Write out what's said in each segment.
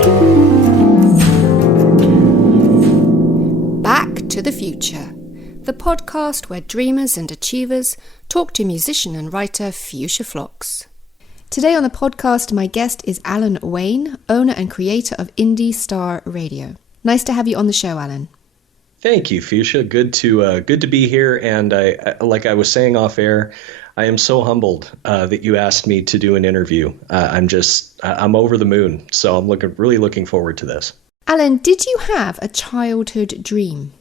Back to the Future, the podcast where dreamers and achievers talk to musician and writer Fuschia Phlox. Today on the podcast, my guest is Alan Wayne, owner and creator of Indie Star Radio. Nice to have you on the show, Alan. Thank you, Fuschia. Good to be here. And like I was saying off air, I am so humbled that you asked me to do an interview. I'm over the moon. So I'm really looking forward to this. Alan, did you have a childhood dream?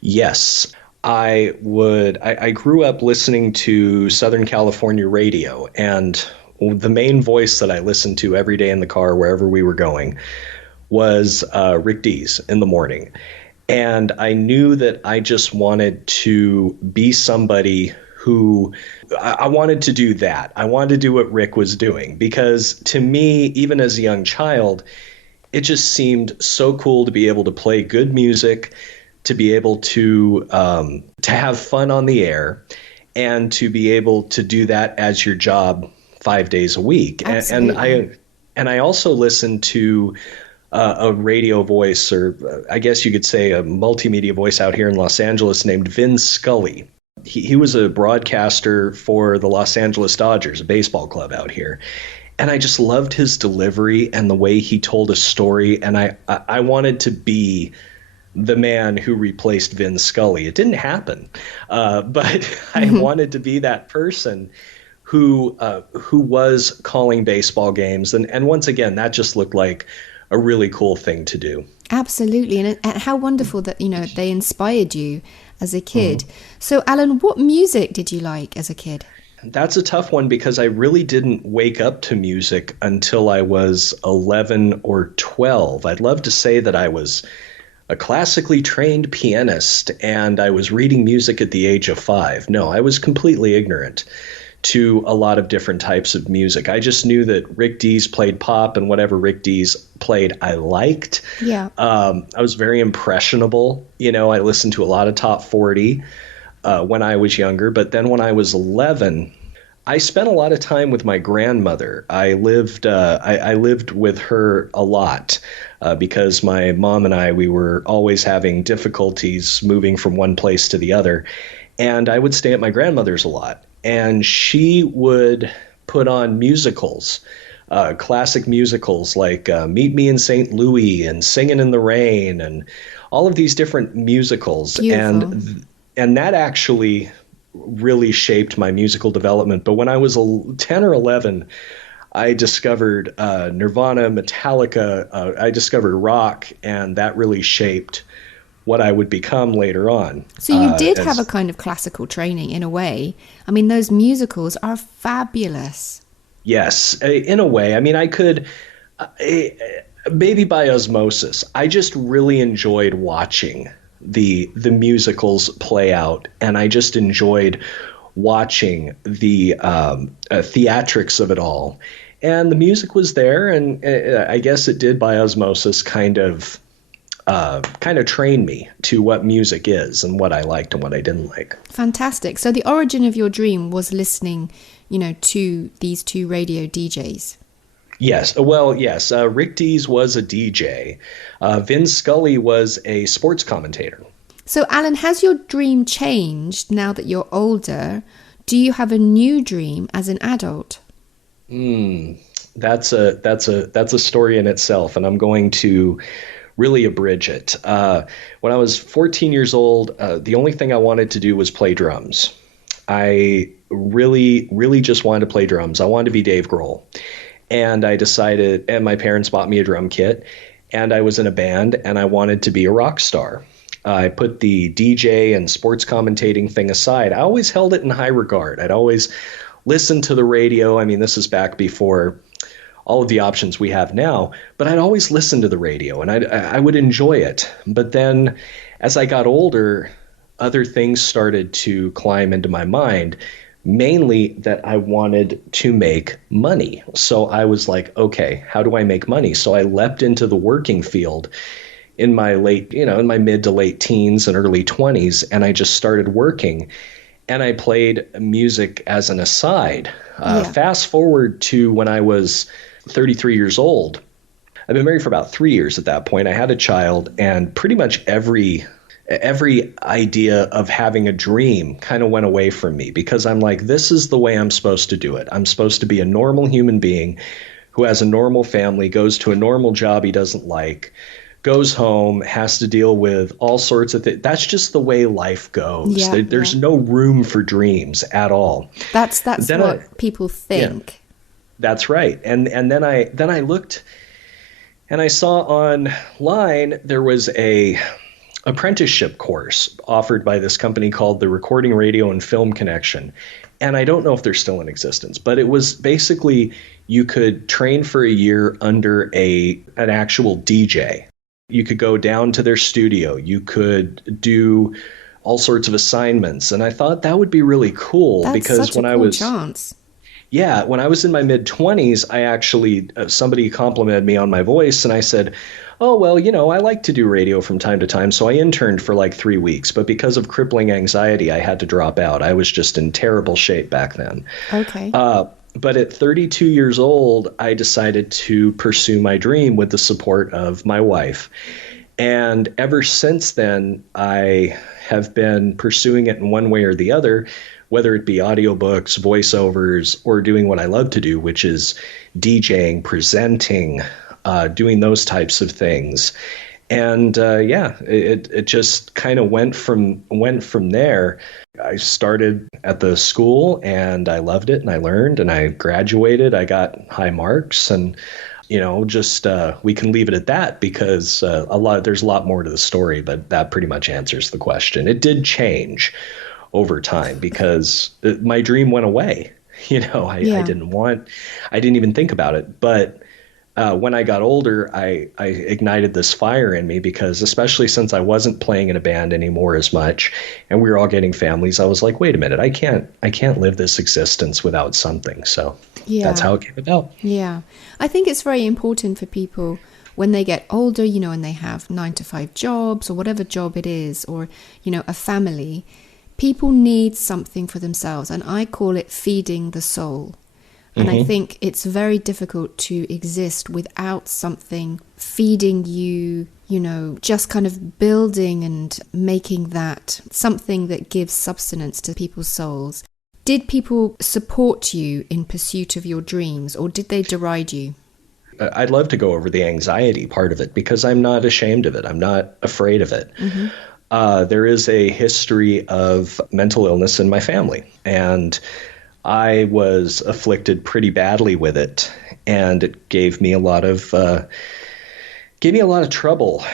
Yes, I would. I grew up listening to Southern California radio, and the main voice that I listened to every day in the car, wherever we were going, was Rick Dees in the morning. And I knew that I just wanted to be somebody who I wanted to do that. I wanted to do what Rick was doing, because to me, even as a young child, it just seemed so cool to be able to play good music, to be able to have fun on the air, and to be able to do that as your job 5 days a week. Absolutely. And I also listened to a radio voice, or I guess you could say a multimedia voice out here in Los Angeles named Vin Scully. He was a broadcaster for the Los Angeles Dodgers, a baseball club out here. And I just loved his delivery and the way he told a story. And I wanted to be the man who replaced Vin Scully. It didn't happen, but I wanted to be that person who was calling baseball games. And once again, that just looked like a really cool thing to do. Absolutely. And how wonderful that, they inspired you as a kid. So, Alan, what music did you like as a kid? That's a tough one, because I really didn't wake up to music until I was 11 or 12. I'd love to say that I was a classically trained pianist and I was reading music at the age of 5. No, I was completely ignorant to a lot of different types of music. I just knew that Rick Dees played pop, and whatever Rick Dees played, I liked. Yeah. I was very impressionable. I listened to a lot of top 40 when I was younger. But then when I was 11, I spent a lot of time with my grandmother. I lived with her a lot because my mom and we were always having difficulties moving from one place to the other. And I would stay at my grandmother's a lot. And she would put on musicals, classic musicals like Meet Me in St. Louis and Singin' in the Rain and all of these different musicals. Beautiful. And that actually really shaped my musical development. But when I was 10 or 11, I discovered Nirvana, Metallica, I discovered rock, and that really shaped what I would become later on. So you did have a kind of classical training in a way. I mean, those musicals are fabulous. Yes, in a way. I mean, I could, maybe by osmosis, I just really enjoyed watching the musicals play out, and I just enjoyed watching the theatrics of it all. And the music was there, and I guess it did by osmosis kind of train me to what music is and what I liked and what I didn't like. Fantastic. So the origin of your dream was listening, to these two radio DJs. Yes. Well, yes. Rick Dees was a DJ. Vin Scully was a sports commentator. So, Alan, has your dream changed now that you're older? Do you have a new dream as an adult? That's a story in itself, and I'm going to really abridge it. When I was 14 years old, the only thing I wanted to do was play drums. I really, really just wanted to play drums. I wanted to be Dave Grohl. And I decided, and my parents bought me a drum kit, and I was in a band, and I wanted to be a rock star. I put the DJ and sports commentating thing aside. I always held it in high regard. I'd always listened to the radio. I mean, this is back before all of the options we have now, but I'd always listen to the radio, and I would enjoy it. But then as I got older, other things started to climb into my mind, mainly that I wanted to make money. So I was like, okay, how do I make money? So I leapt into the working field in my mid to late teens and early 20s, and I just started working. And I played music as an aside. Fast forward to when I was 33 years old. I've been married for about 3 years at that point. I had a child, and pretty much every idea of having a dream kind of went away from me because I'm like, this is the way I'm supposed to do it. I'm supposed to be a normal human being who has a normal family, goes to a normal job he doesn't like, goes home, has to deal with all sorts of things. That's just the way life goes. Yeah, There's yeah. no room for dreams at all. That's Then what people yeah, think. that's right. And then I looked and I saw online there was a apprenticeship course offered by this company called the Recording Radio and Film Connection. And I don't know if they're still in existence, but it was basically you could train for a year under an actual DJ. You could go down to their studio. You could do all sorts of assignments. And I thought that would be really cool That's because such a cool chance. yeah, when I was in my mid 20s, I actually, somebody complimented me on my voice, and I said, oh, well, I like to do radio from time to time. So I interned for like 3 weeks. But because of crippling anxiety, I had to drop out. I was just in terrible shape back then. Okay. But at 32 years old, I decided to pursue my dream with the support of my wife. And ever since then, I have been pursuing it in one way or the other, whether it be audiobooks, voiceovers, or doing what I love to do, which is DJing, presenting, doing those types of things. And it just kind of went from there. I started at the school and I loved it and I learned and I graduated. I got high marks and just we can leave it at that because there's a lot more to the story, but that pretty much answers the question. It did change over time because my dream went away. I didn't even think about it, but when I got older, I ignited this fire in me because especially since I wasn't playing in a band anymore as much and we were all getting families, I was like, wait a minute, I can't live this existence without something. So that's how it came about. Yeah. I think it's very important for people when they get older, and they have 9-to-5 jobs or whatever job it is, or, a family, people need something for themselves. And I call it feeding the soul. And I think it's very difficult to exist without something feeding you, just kind of building and making that something that gives substance to people's souls. Did people support you in pursuit of your dreams, or did they deride you? I'd love to go over the anxiety part of it because I'm not ashamed of it. I'm not afraid of it. There is a history of mental illness in my family, and I was afflicted pretty badly with it, and it gave me a lot of trouble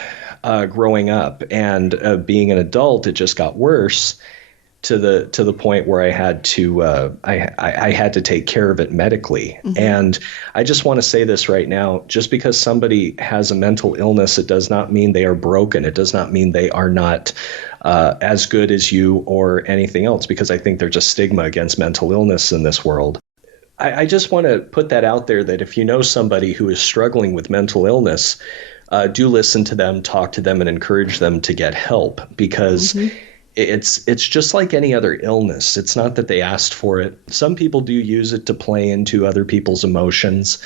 growing up. And being an adult, it just got worse to the point where I had to I had to take care of it medically. And I just want to say this right now: just because somebody has a mental illness, it does not mean they are broken. It does not mean they are not as good as you or anything else, because I think there's a stigma against mental illness in this world. I just want to put that out there, that if you know somebody who is struggling with mental illness, do listen to them, talk to them, and encourage them to get help, because it's just like any other illness. It's not that they asked for it. Some people do use it to play into other people's emotions,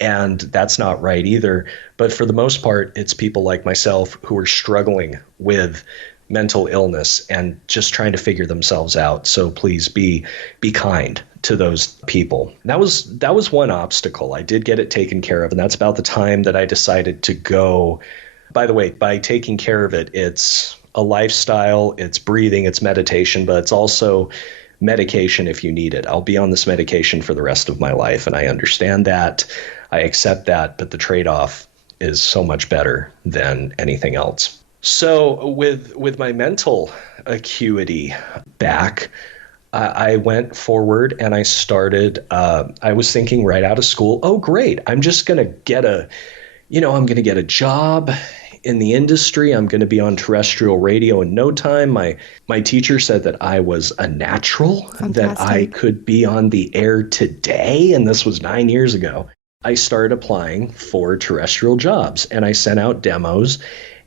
and that's not right either. But for the most part, it's people like myself who are struggling with mental illness and just trying to figure themselves out. So please be kind to those people. That was one obstacle. I did get it taken care of, and that's about the time that I decided to go. By the way, by taking care of it, it's a lifestyle, it's breathing, it's meditation, but it's also medication if you need it. I'll be on this medication for the rest of my life, and I understand that. I accept that, but the trade-off is so much better than anything else. So with my mental acuity back, I went forward and I started, I was thinking right out of school, oh, great, I'm just going to get I'm going to get a job in the industry. I'm going to be on terrestrial radio in no time. My teacher said that I was a natural, Fantastic. that I could be on the air today. And this was 9 years ago. I started applying for terrestrial jobs and I sent out demos.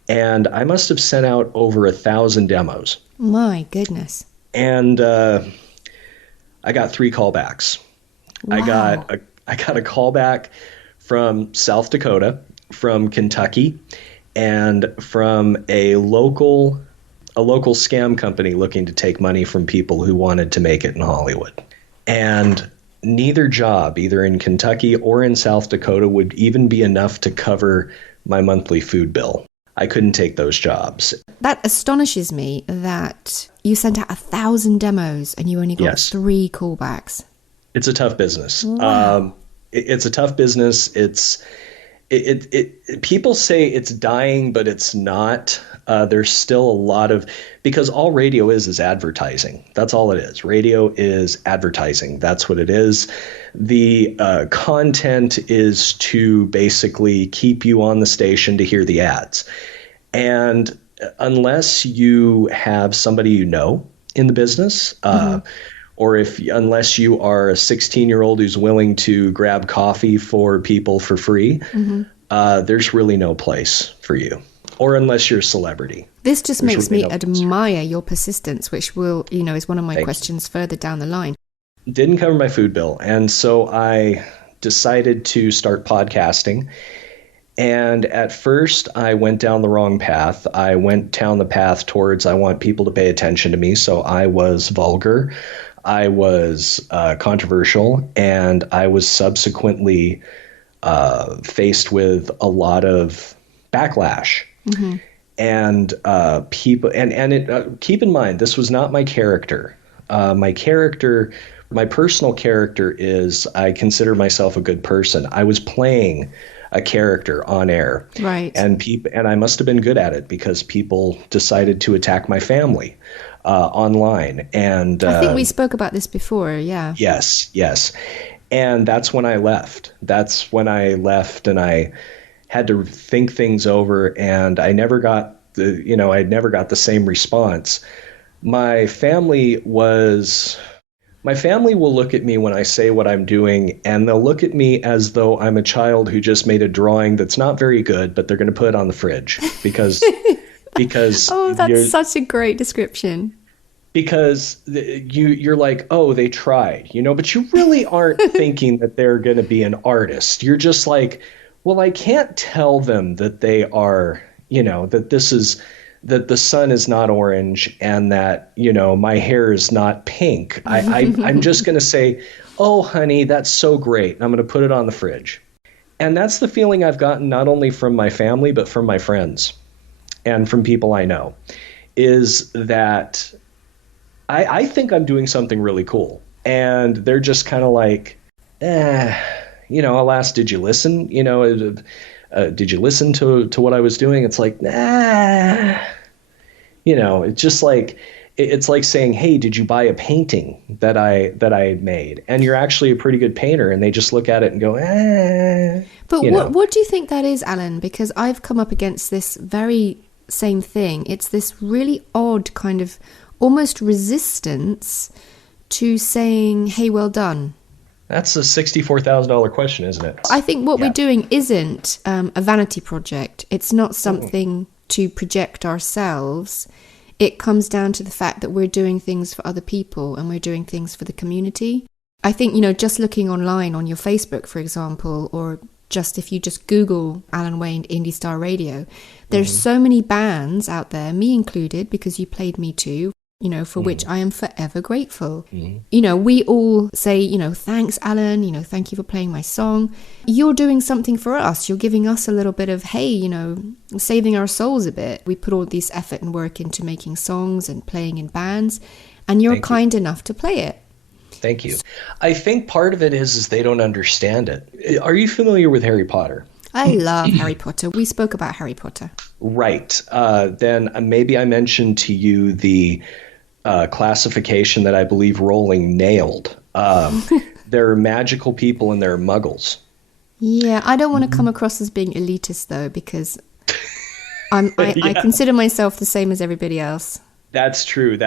And I must have sent out over 1,000 demos. My goodness. And I got 3 callbacks. Wow. I got a callback from South Dakota, from Kentucky and from a local scam company looking to take money from people who wanted to make it in Hollywood. And neither job, either in Kentucky or in South Dakota, would even be enough to cover my monthly food bill. I couldn't take those jobs. That astonishes me that you sent out 1,000 demos and you only got 3 callbacks. It's a tough business. Wow. It's a tough business. People say it's dying, but it's not. There's still a lot of, because all radio is advertising. That's all it is. Radio is advertising. That's what it is. The content is to basically keep you on the station to hear the ads. And unless you have somebody you know in the business, or unless you are a 16-year-old who's willing to grab coffee for people for free, there's really no place for you. Or unless you're a celebrity. This just makes me admire your persistence, which is one of my questions further down the line. Didn't cover my food bill. And so I decided to start podcasting. And at first I went down the wrong path. I went down the path towards, I want people to pay attention to me. So I was vulgar. I was controversial, and I was subsequently faced with a lot of backlash. And people, keep in mind, this was not my character. My personal character is, I consider myself a good person. I was playing a character on air, right? And I must have been good at it because people decided to attack my family online. And I think we spoke about this before. Yeah. Yes. And that's when I left. And I had to think things over, and I never got the same response. My family will look at me when I say what I'm doing, and they'll look at me as though I'm a child who just made a drawing that's not very good, but they're going to put it on the fridge because oh, that's such a great description. Because you're like, oh, they tried, but you really aren't thinking that they're going to be an artist. You're just like, well, I can't tell them that they are, that the sun is not orange and that, my hair is not pink. I'm just going to say, oh, honey, that's so great. I'm going to put it on the fridge. And that's the feeling I've gotten not only from my family, but from my friends and from people I know, is that I think I'm doing something really cool. And they're just kind of like, I'll ask, did you listen? Did you listen to what I was doing? It's like, it's just like, it's like saying, hey, did you buy a painting that I made? And you're actually a pretty good painter. And they just look at it and go, But what do you think that is, Alan? Because I've come up against this very same thing. It's this really odd kind of almost resistance to saying, hey, well done. That's a $64,000 question, isn't it? I think what we're doing isn't a vanity project. It's not something to project ourselves. It comes down to the fact that we're doing things for other people and we're doing things for the community. I think, just looking online on your Facebook, for example, or just if you just Google Alan Wayne Indie Star Radio, there's so many bands out there, me included, because you played me too, for which I am forever grateful. We all say, thanks, Alan, thank you for playing my song. You're doing something for us. You're giving us a little bit of, hey, saving our souls a bit. We put all this effort and work into making songs and playing in bands, and you're kind enough to play it. Thank you. I think part of it is they don't understand it. Are you familiar with Harry Potter? I love Harry Potter. We spoke about Harry Potter. Right. Then maybe I mentioned to you the classification that I believe Rowling nailed. There are magical people and there are muggles. Yeah, I don't want to come across as being elitist, though, because I consider myself the same as everybody else. That's true.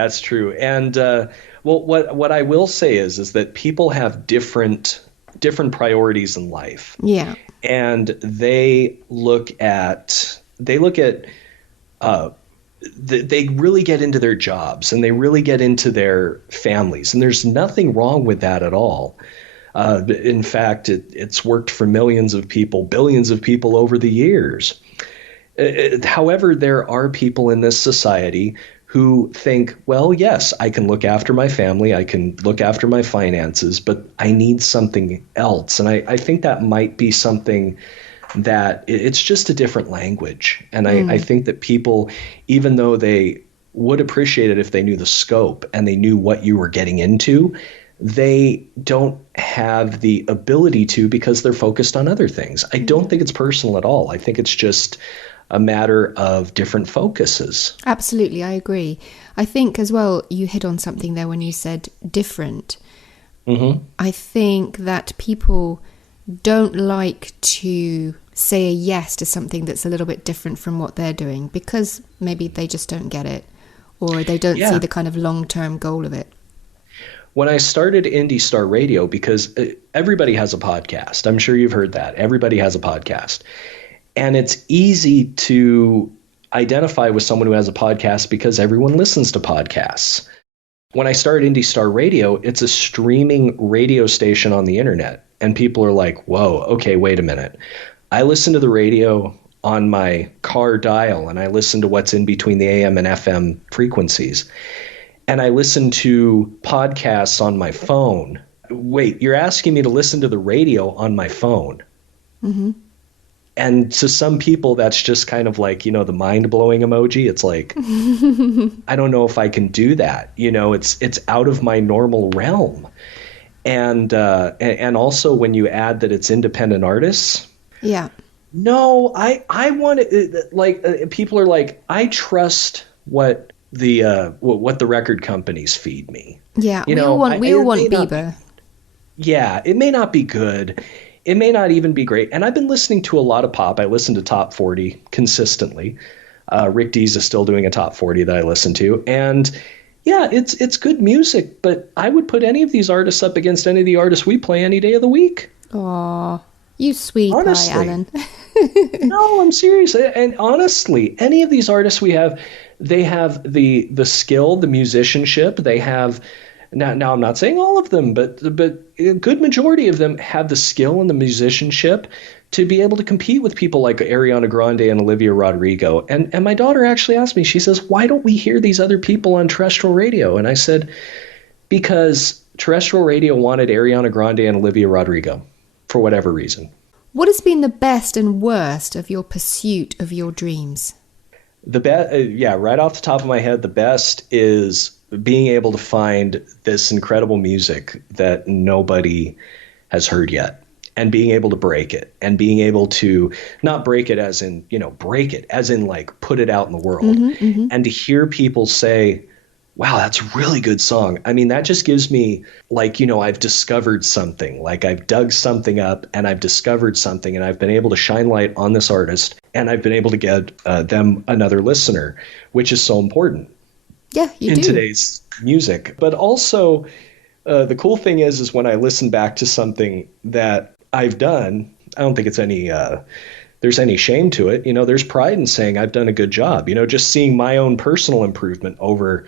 And what I will say is that people have different priorities in life. Yeah. And they look at they really get into their jobs and they really get into their families. And there's nothing wrong with that at all. In fact, it's worked for millions of people, billions of people over the years. However, there are people in this society who think, well, yes, I can look after my family, I can look after my finances, but I need something else. And I think that might be something that it's just a different language. And I think that people, even though they would appreciate it if they knew the scope and they knew what you were getting into, they don't have the ability to because they're focused on other things. I don't think it's personal at all. I think it's just a matter of different focuses. Absolutely, I agree. I think as well, you hit on something there when you said different. I think that people don't like to say a yes to something that's a little bit different from what they're doing because maybe they just don't get it or they don't see the kind of long-term goal of it. When I started Indie Star Radio, because everybody has a podcast. I'm sure you've heard that. Everybody has a podcast. And it's easy to identify with someone who has a podcast because everyone listens to podcasts. When I started Indie Star Radio, it's a streaming radio station on the internet. And people are like, whoa, okay, wait a minute. I listen to the radio on my car dial and I listen to what's in between the AM and FM frequencies. And I listen to podcasts on my phone. Wait, you're asking me to listen to the radio on my phone? And to some people, that's just kind of like, the mind-blowing emoji. It's like, I don't know if I can do that. It's out of my normal realm. And also when you add that it's independent artists. Yeah. No, I want to, people are like, I trust what the record companies feed me. Yeah, we all want Bieber. It may not be good. It may not even be great. And I've been listening to a lot of pop. I listen to Top 40 consistently. Rick Dees is still doing a Top 40 that I listen to. And yeah, it's good music, but I would put any of these artists up against any of the artists we play any day of the week. Aw, you sweet pie, Alan. No, I'm serious. And honestly, any of these artists we have, they have the skill, the musicianship. They have now I'm not saying all of them, but a good majority of them have the skill and the musicianship to be able to compete with people like Ariana Grande and Olivia Rodrigo. And my daughter actually asked me, she says, why don't we hear these other people on terrestrial radio? And I said, because terrestrial radio wanted Ariana Grande and Olivia Rodrigo for whatever reason. What has been the best and worst of your pursuit of your dreams? Right off the top of my head, the best is being able to find this incredible music that nobody has heard yet and being able to break it and being able to not break it as in, break it as in like put it out in the world and to hear people say, wow, that's a really good song. I mean, that just gives me like, I've discovered something, like I've dug something up and I've discovered something and I've been able to shine light on this artist and I've been able to get them another listener, which is so important. Yeah, you in do. Today's music. But also, the cool thing is when I listen back to something that I've done, I don't think it's there's any shame to it. There's pride in saying I've done a good job. Just seeing my own personal improvement over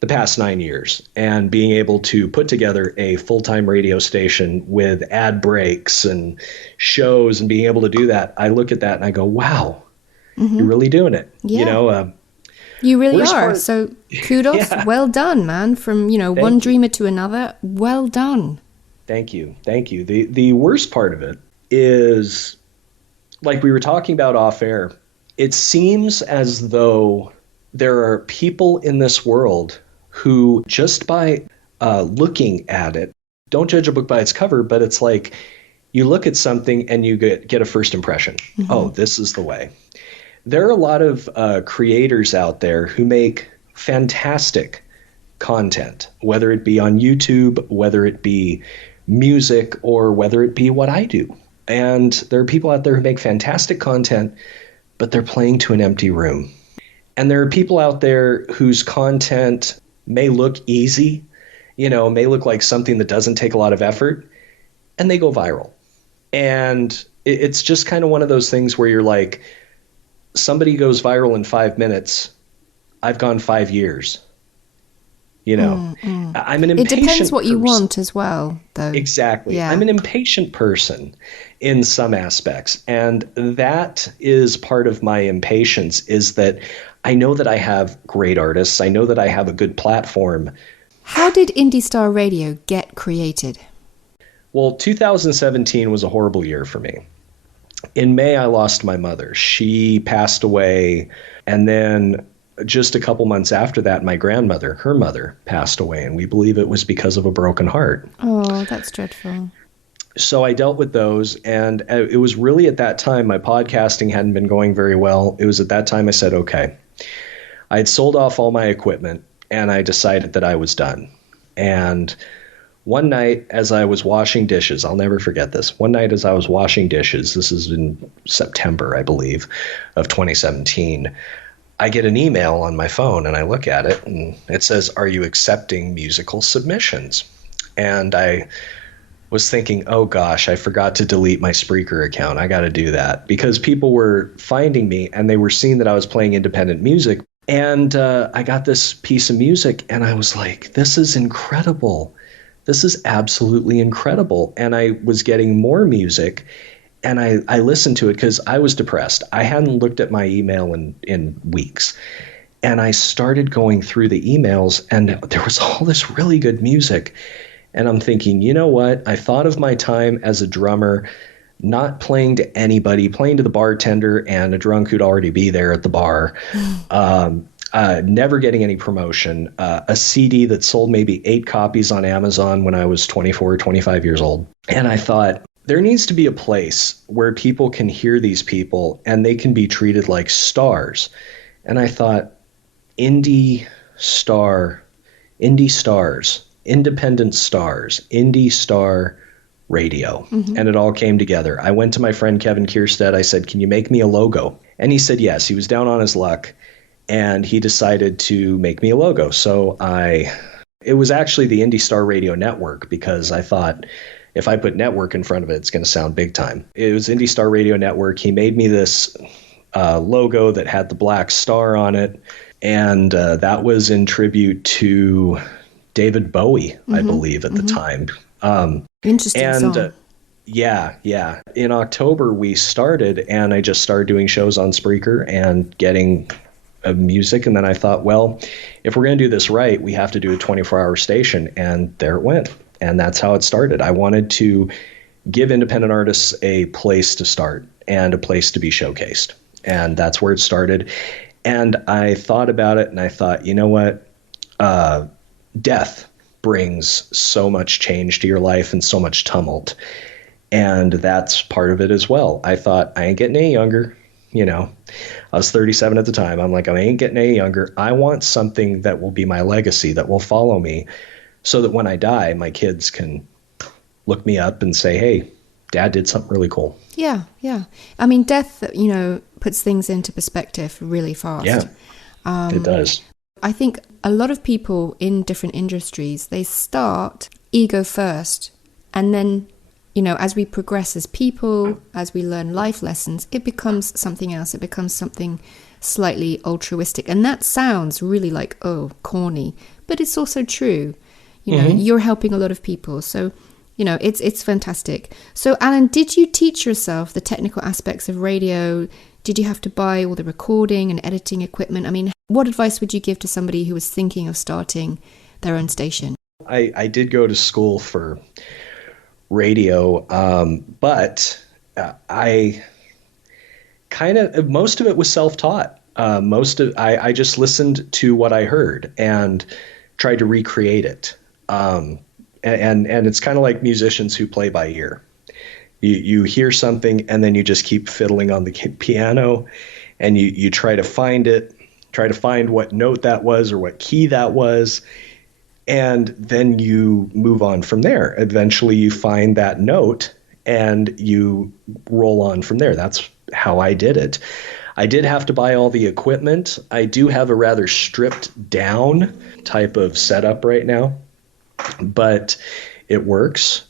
the past 9 years and being able to put together a full-time radio station with ad breaks and shows and being able to do that. I look at that and I go, wow, you're really doing it. Yeah. You really are. So kudos. Yeah. Well done, man. From, one dreamer to another. Well done. Thank you. The worst part of it is, like we were talking about off air, it seems as though there are people in this world who just by looking at it, don't judge a book by its cover, but it's like you look at something and you get a first impression. Oh, this is the way. There are a lot of creators out there who make fantastic content, whether it be on YouTube, whether it be music, or whether it be what I do. And there are people out there who make fantastic content, but they're playing to an empty room. And there are people out there whose content may look easy, may look like something that doesn't take a lot of effort, and they go viral. And it's just kind of one of those things where you're like, somebody goes viral in 5 minutes, I've gone 5 years. You know, I'm an It impatient depends what you person. want as well, though. Exactly. Yeah. I'm an impatient person in some aspects. And that is part of my impatience, is that I know that I have great artists. I know that I have a good platform. How did Indie Star Radio get created? Well, 2017 was a horrible year for me. In May, I lost my mother. She passed away. And then just a couple months after that, my grandmother, her mother, passed away. And we believe it was because of a broken heart. Oh, that's dreadful. So I dealt with those. And it was really at that time, my podcasting hadn't been going very well. It was at that time I said, okay, I had sold off all my equipment and I decided that I was done. And one night as I was washing dishes, I'll never forget this. One night as I was washing dishes, this is in September, I believe, of 2017, I get an email on my phone and I look at it and it says, "Are you accepting musical submissions?" And I was thinking, oh gosh, I forgot to delete my Spreaker account. I got to do that, because people were finding me and they were seeing that I was playing independent music. And I got this piece of music and I was like, this is incredible. This is absolutely incredible. And I was getting more music and I listened to it because I was depressed. I hadn't looked at my email in weeks. And I started going through the emails and there was all this really good music. And I'm thinking, you know what? I thought of my time as a drummer, not playing to anybody, playing to the bartender and a drunk who'd already be there at the bar, never getting any promotion, a CD that sold maybe 8 copies on Amazon when I was 24 or 25 years old. And I thought, there needs to be a place where people can hear these people and they can be treated like stars. And I thought, indie stars, independent stars, Indie Star Radio. And it all came together. I went to my friend Kevin Kierstead. I said, can you make me a logo? And he said yes. He was down on his luck and he decided to make me a logo. So it was actually the Indie Star Radio Network, because I thought if I put network in front of it, it's going to sound big time. It was Indie Star Radio Network. He made me this logo that had the black star on it. And that was in tribute to David Bowie, I believe, at the time. Interesting song. Yeah. In October, we started, and I just started doing shows on Spreaker and getting music. And then I thought, well, if we're going to do this right, we have to do a 24-hour station. And there it went. And that's how it started. I wanted to give independent artists a place to start and a place to be showcased. And that's where it started. And I thought about it, and I thought, you know what? Death brings so much change to your life and so much tumult. And that's part of it as well. I thought, I ain't getting any younger. You know, I was 37 at the time. I'm like, I ain't getting any younger. I want something that will be my legacy, that will follow me, so that when I die, my kids can look me up and say, hey, Dad did something really cool. Yeah. I mean, death, puts things into perspective really fast. Yeah, it does. I think a lot of people in different industries, they start ego first. And then, as we progress as people, as we learn life lessons, it becomes something else. It becomes something slightly altruistic. And that sounds really like, corny. But it's also true. You're helping a lot of people. So, it's fantastic. So, Alan, did you teach yourself the technical aspects of radio? Did you have to buy all the recording and editing equipment? I mean, what advice would you give to somebody who was thinking of starting their own station? I did go to school for radio, but I kind of, most of it was self-taught. I just listened to what I heard and tried to recreate it. And it's kind of like musicians who play by ear. You hear something and then you just keep fiddling on the piano and you try to find it, try to find what note that was or what key that was. And then you move on from there. Eventually you find that note and you roll on from there. That's how I did it. I did have to buy all the equipment. I do have a rather stripped down type of setup right now, but it works.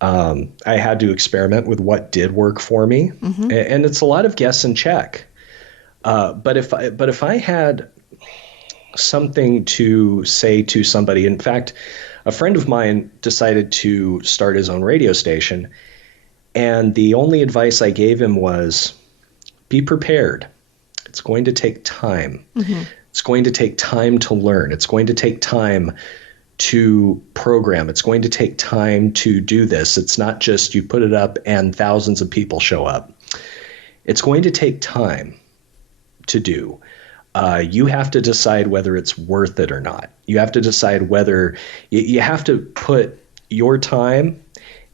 I had to experiment with what did work for me, and it's a lot of guess and check. But if I had something to say to somebody. In fact, a friend of mine decided to start his own radio station, and the only advice I gave him was be prepared. It's going to take time. Mm-hmm. It's going to take time to learn. It's going to take time to program. It's going to take time to do this. It's not just you put it up and thousands of people show up. It's going to take time to do. You have to decide whether it's worth it or not. You have to decide whether you have to put your time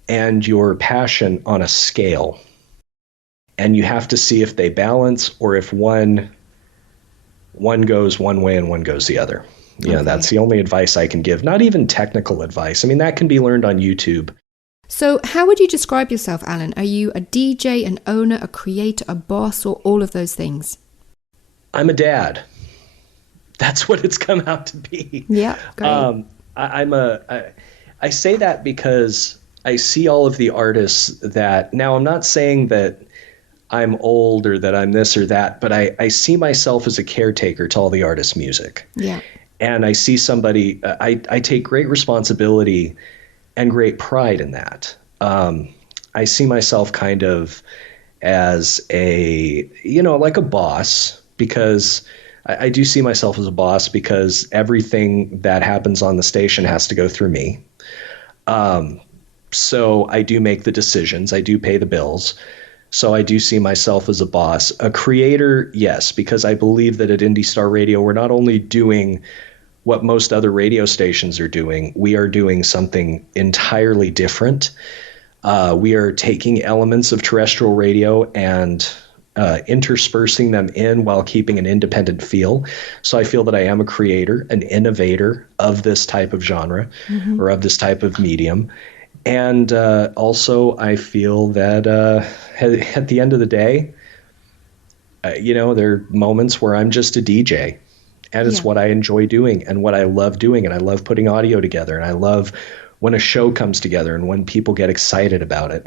and your passion on a scale. And you have to see if they balance or if one goes one way and one goes the other. You know, that's the only advice I can give. Not even technical advice. I mean, that can be learned on YouTube. So how would you describe yourself, Alan? Are you a DJ, an owner, a creator, a boss, or all of those things? I'm a dad. That's what it's come out to be. Yeah, great. I say that because I see all of the artists that, now I'm not saying that I'm old or that I'm this or that, but I see myself as a caretaker to all the artists' music. Yeah. And I see somebody, I take great responsibility and great pride in that. I see myself kind of as like a boss, because I do see myself as a boss because everything that happens on the station has to go through me. So I do make the decisions. I do pay the bills. So I do see myself as a boss. A creator, yes, because I believe that at Indie Star Radio, we're not only doing what most other radio stations are doing, we are doing something entirely different. We are taking elements of terrestrial radio and interspersing them in while keeping an independent feel. So I feel that I am a creator, an innovator of this type of genre or of this type of medium. And also I feel that at the end of the day, there are moments where I'm just a DJ. And it's what I enjoy doing and what I love doing. And I love putting audio together. And I love when a show comes together and when people get excited about it.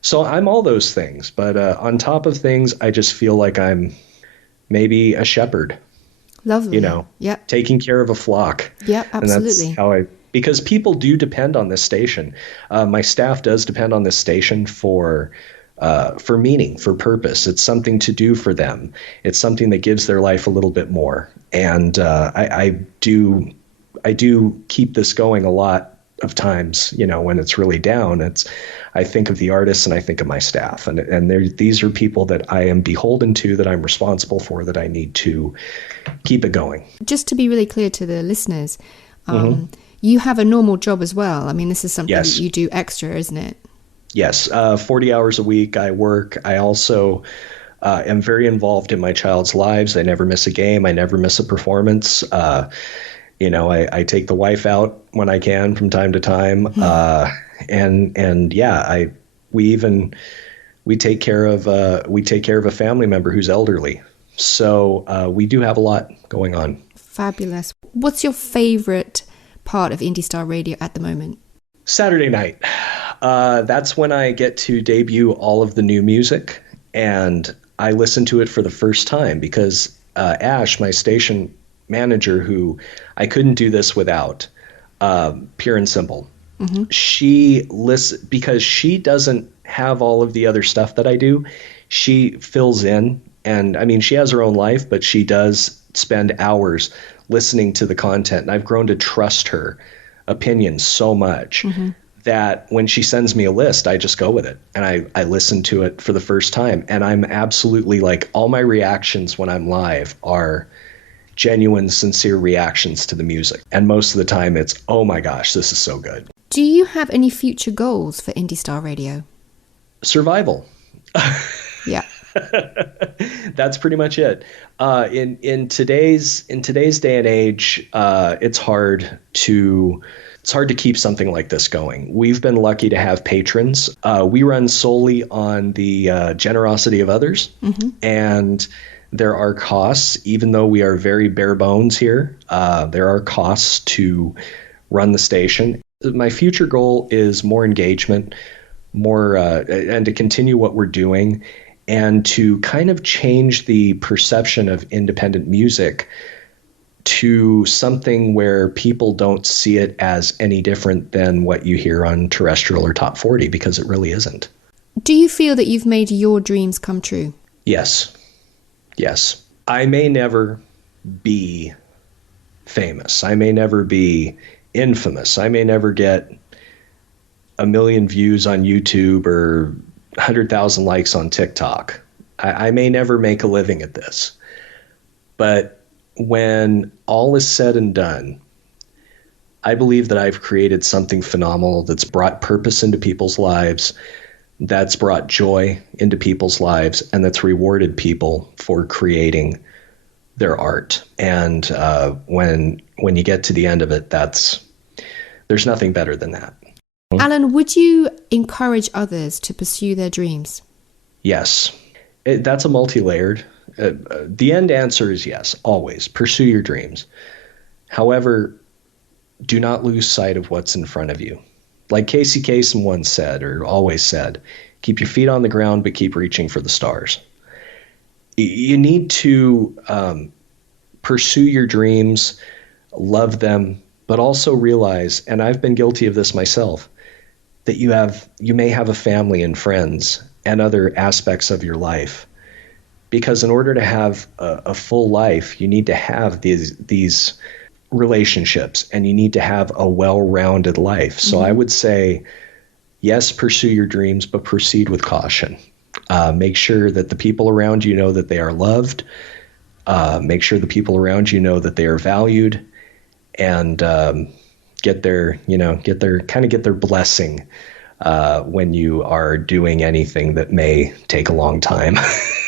So I'm all those things. But on top of things, I just feel like I'm maybe a shepherd. Lovely. Taking care of a flock. Yeah, absolutely. And that's because people do depend on this station. My staff does depend on this station for meaning, for purpose. It's something to do for them. It's something that gives their life a little bit more. And I do keep this going a lot of times, when it's really down. I think of the artists and I think of my staff, and these are people that I am beholden to, that I'm responsible for, that I need to keep it going. Just to be really clear to the listeners, you have a normal job as well. I mean, this is something that you do extra, isn't it? Yes, 40 hours a week I work. I also am very involved in my child's lives. I never miss a game. I never miss a performance. I take the wife out when I can from time to time. We take care of a family member who's elderly. So we do have a lot going on. Fabulous. What's your favorite part of Indie Star Radio at the moment? Saturday night. That's when I get to debut all of the new music, and I listen to it for the first time because Ash, my station manager, who I couldn't do this without, pure and simple. She listens because she doesn't have all of the other stuff that I do. She fills in, and I mean, she has her own life, but she does spend hours listening to the content, and I've grown to trust her opinion so much that when she sends me a list, I just go with it, and I listen to it for the first time, and I'm absolutely all my reactions when I'm live are genuine, sincere reactions to the music, and most of the time it's, oh my gosh, this is so good. Do you have any future goals for Indie Star Radio? Survival. Yeah. That's pretty much it. In today's day and age, it's hard to keep something like this going. We've been lucky to have patrons. We run solely on the generosity of others, and there are costs. Even though we are very bare bones here, there are costs to run the station. My future goal is more engagement, more and to continue what we're doing, and to kind of change the perception of independent music to something where people don't see it as any different than what you hear on terrestrial or top 40, because it really isn't. Do you feel that you've made your dreams come true? Yes. Yes. I may never be famous. I may never be infamous. I may never get 1 million views on YouTube or 100,000 likes on TikTok. I may never make a living at this. But when all is said and done, I believe that I've created something phenomenal that's brought purpose into people's lives, that's brought joy into people's lives, and that's rewarded people for creating their art. And when you get to the end of it, there's nothing better than that. Alan, would you encourage others to pursue their dreams? Yes. That's a multi-layered. The end answer is yes, always. Pursue your dreams. However, do not lose sight of what's in front of you. Like Casey Kasem once said, or always said, keep your feet on the ground, but keep reaching for the stars. You need to pursue your dreams, love them, but also realize, and I've been guilty of this myself, that you may have a family and friends and other aspects of your life. Because in order to have a full life, you need to have these relationships, and you need to have a well-rounded life. So I would say, yes, pursue your dreams, but proceed with caution. Make sure that the people around you know that they are loved. Make sure the people around you know that they are valued, and get their blessing when you are doing anything that may take a long time.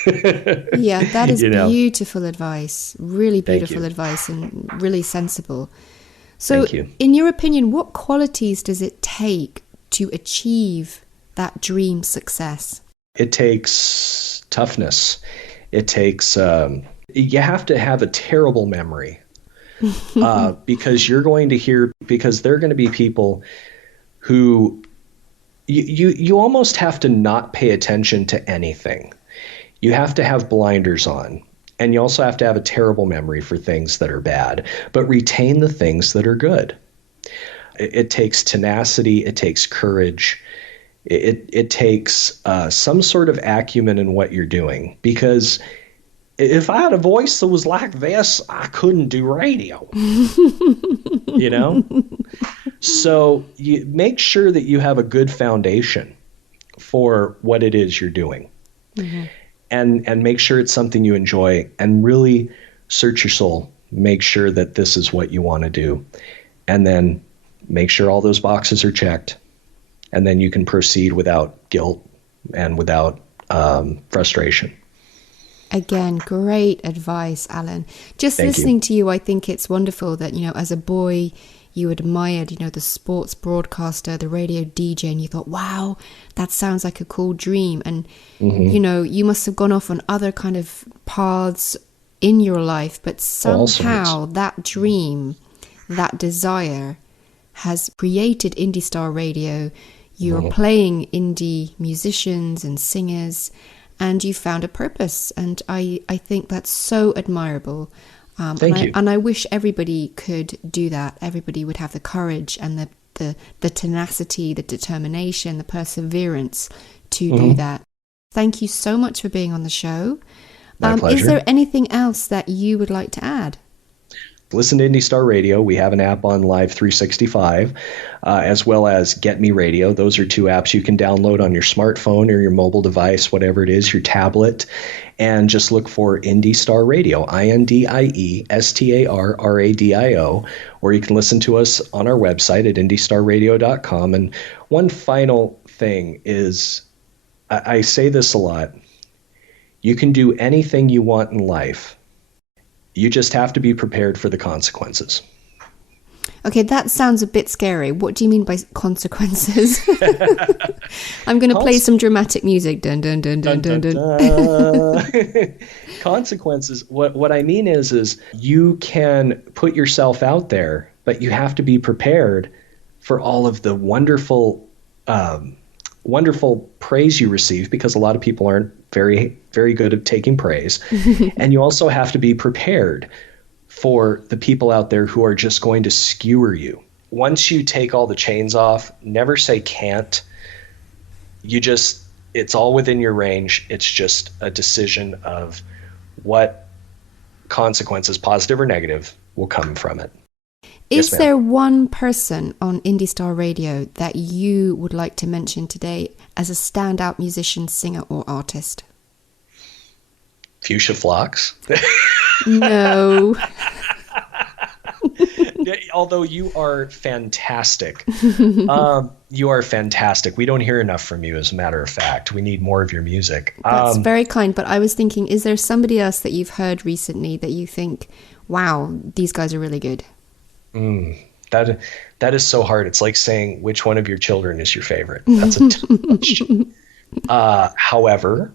Yeah, that is beautiful advice. Really beautiful advice, and really sensible. So, in your opinion, what qualities does it take to achieve that dream success? It takes toughness. It takes, you have to have a terrible memory, because there are going to be people who you almost have to not pay attention to anything. You have to have blinders on, and you also have to have a terrible memory for things that are bad, but retain the things that are good. It takes tenacity. It takes courage. It takes some sort of acumen in what you're doing, because if I had a voice that was like this, I couldn't do radio, So you make sure that you have a good foundation for what it is you're doing. Mm-hmm. And make sure it's something you enjoy, and really search your soul. Make sure that this is what you want to do. And then make sure all those boxes are checked. And then you can proceed without guilt and without frustration. Again, great advice, Alan. Just listening to you, I think it's wonderful that, as a boy, you admired, the sports broadcaster, the radio DJ, and you thought, wow, that sounds like a cool dream. And, you must have gone off on other kind of paths in your life, but somehow that dream, that desire has created Indie Star Radio. You're playing indie musicians and singers, and you found a purpose. And I think that's so admirable. Thank you. And I wish everybody could do that. Everybody would have the courage and the tenacity, the determination, the perseverance to do that. Thank you so much for being on the show. My pleasure. Is there anything else that you would like to add? Listen to Indie Star Radio. We have an app on Live 365, as well as Get Me Radio. Those are two apps you can download on your smartphone or your mobile device, whatever it is, your tablet, and just look for Indie Star Radio, INDIESTARRADIO, or you can listen to us on our website at indiestarradio.com. And one final thing is, I say this a lot, you can do anything you want in life. You just have to be prepared for the consequences. Okay, that sounds a bit scary. What do you mean by consequences? I'm going to play some dramatic music. Dun, dun, dun, dun, dun, dun, dun. Consequences. What I mean is you can put yourself out there, but you have to be prepared for all of the wonderful praise you receive, because a lot of people aren't very, very good at taking praise. And you also have to be prepared for the people out there who are just going to skewer you. Once you take all the chains off, never say can't. It's all within your range. It's just a decision of what consequences, positive or negative, will come from it. Is Yes, there one person on Indie Star Radio that you would like to mention today as a standout musician, singer, or artist? Fuschia Phlox. No. Although you are fantastic. You are fantastic. We don't hear enough from you, as a matter of fact. We need more of your music. That's very kind, but I was thinking, is there somebody else that you've heard recently that you think, wow, these guys are really good? That is so hard. It's like saying which one of your children is your favorite. That's a tough question. However,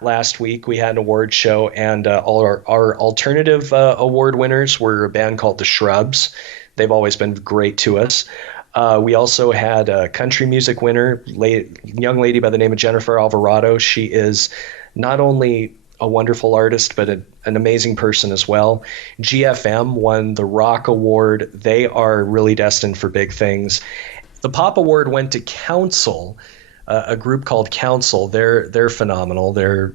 last week we had an award show, and all our alternative award winners were a band called The Shrubs. They've always been great to us. We also had a country music winner, young lady by the name of Jennifer Alvarado. She is not only a wonderful artist, but an amazing person as well. GFM won the Rock Award. They are really destined for big things. The Pop Award went to Council, a group called Council. They're phenomenal. They're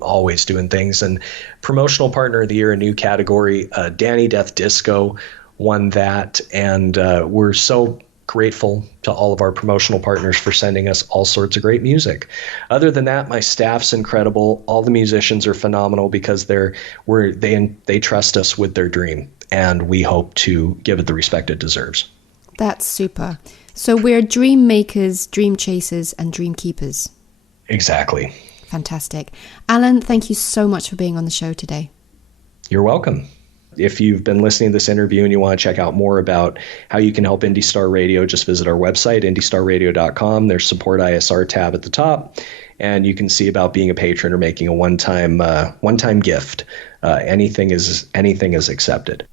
always doing things. And Promotional Partner of the Year, a new category, Danny Death Disco won that. And we're so grateful to all of our promotional partners for sending us all sorts of great music. Other than that, my staff's incredible. All the musicians are phenomenal because they trust us with their dream, and we hope to give it the respect it deserves. That's super. So we're dream makers, dream chasers, and dream keepers. Exactly. Fantastic. Alan, thank you so much for being on the show today. You're welcome. If you've been listening to this interview and you want to check out more about how you can help Indie Star Radio, just visit our website, indiestarradio.com. There's Support ISR tab at the top, and you can see about being a patron or making a one-time gift. Anything is accepted.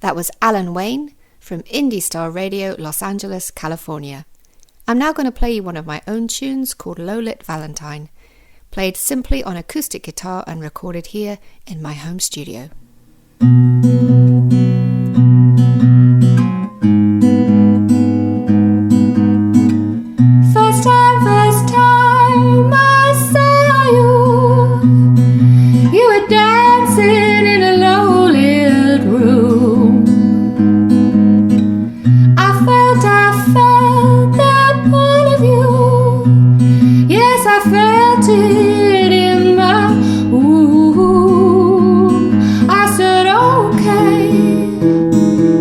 That was Alan Wayne from Indie Star Radio, Los Angeles, California. I'm now going to play you one of my own tunes called Low Lit Valentine, played simply on acoustic guitar and recorded here in my home studio. First time I saw you were dancing in a low-lit room. I felt that part of you. Yes, I felt it in my womb. I said, okay,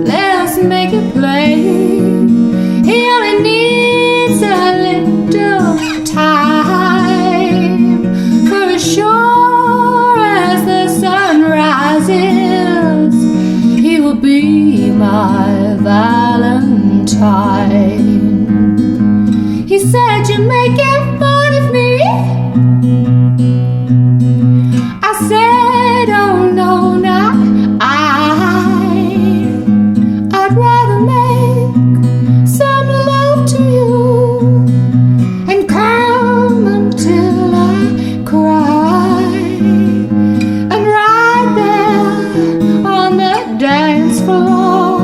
let's make it plain. He only needs a little time. For as sure as the sun rises, he will be my Valentine. He said, you're making fun of me. I said, oh no, not I'd rather make some love to you and come until I cry, and right there on the dance floor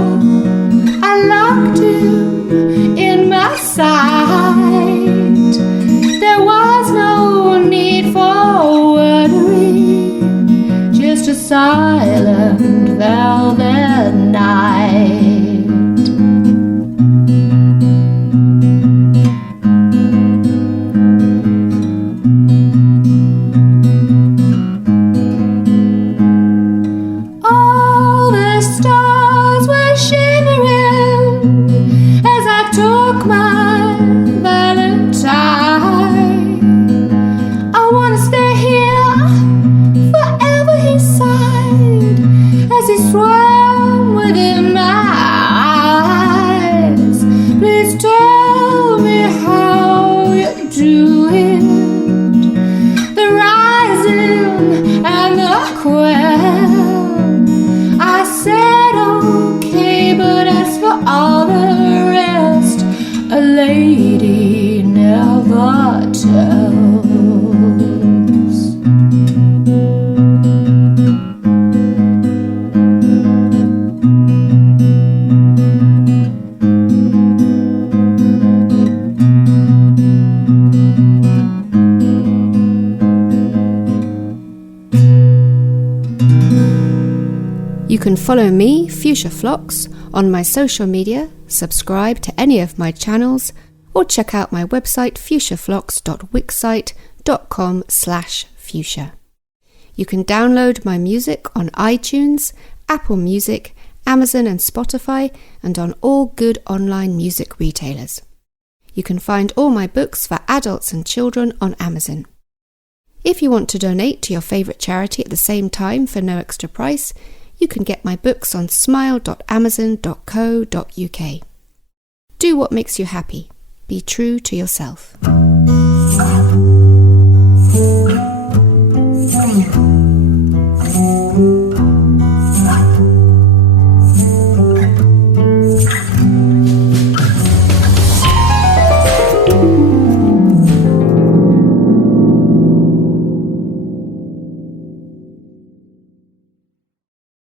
I locked you in my sight. There was no need for worry, just a silent velvet night. All the stars were shimmering as I took my Valentine. I wanna stay here forever, he sighed as he swam within my eyes. Please tell me how you're doing, the rising and the quell. I said okay, but as for all the rest, a lady never tells. You can follow me, Fuschia Phlox, on my social media, subscribe to any of my channels, or check out my website fuschiaphlox.wixsite.com/fuschia. You can download my music on iTunes, Apple Music, Amazon and Spotify, and on all good online music retailers. You can find all my books for adults and children on Amazon. If you want to donate to your favourite charity at the same time for no extra price, you can get my books on smile.amazon.co.uk. Do what makes you happy. Be true to yourself.